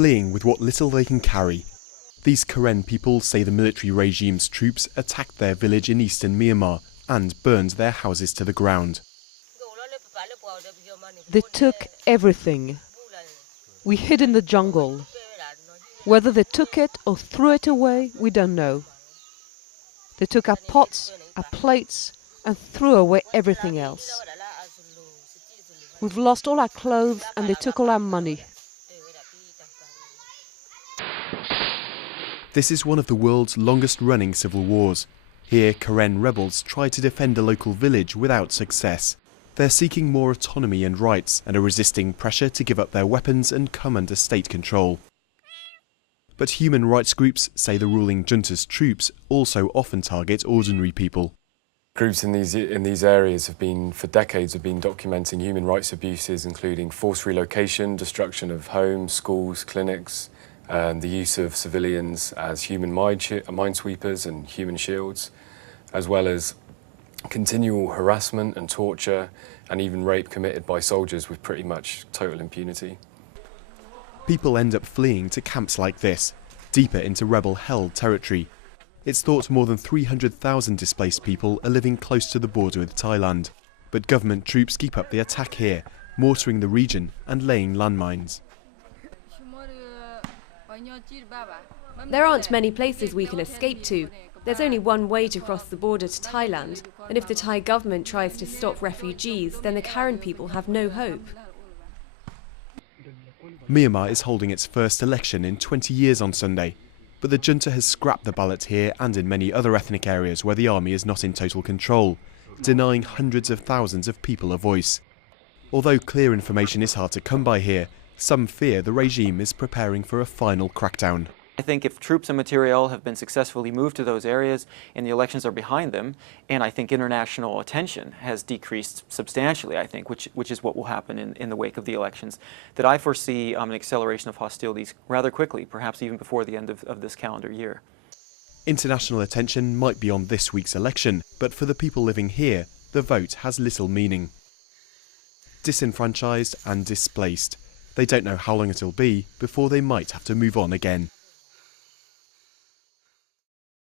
fleeing with what little they can carry. These Karen people say the military regime's troops attacked their village in eastern Myanmar and burned their houses to the ground. They took everything. We hid in the jungle. Whether they took it or threw it away, we don't know. They took our pots, our plates, and threw away everything else. We've lost all our clothes and they took all our money. This is one of the world's longest-running civil wars. Here, Karen rebels try to defend a local village without success. They're seeking more autonomy and rights and are resisting pressure to give up their weapons and come under state control. But human rights groups say the ruling junta's troops also often target ordinary people. Groups in these areas have been, for decades, documenting human rights abuses, including forced relocation, destruction of homes, schools, clinics, and the use of civilians as human minesweepers and human shields, as well as continual harassment and torture and even rape committed by soldiers with pretty much total impunity. People end up fleeing to camps like this, deeper into rebel-held territory. It's thought more than 300,000 displaced people are living close to the border with Thailand, but government troops keep up the attack here, mortaring the region and laying landmines. There aren't many places we can escape to. There's only one way to cross the border to Thailand, and if the Thai government tries to stop refugees, then the Karen people have no hope. Myanmar is holding its first election in 20 years on Sunday, but the junta has scrapped the ballot here and in many other ethnic areas where the army is not in total control, denying hundreds of thousands of people a voice. Although clear information is hard to come by here, some fear the regime is preparing for a final crackdown. I think if troops and materiel have been successfully moved to those areas and the elections are behind them, and I think international attention has decreased substantially, I think, which is what will happen in the wake of the elections, that I foresee an acceleration of hostilities rather quickly, perhaps even before the end of this calendar year. International attention might be on this week's election, but for the people living here, the vote has little meaning. Disenfranchised and displaced, they don't know how long it'll be before they might have to move on again.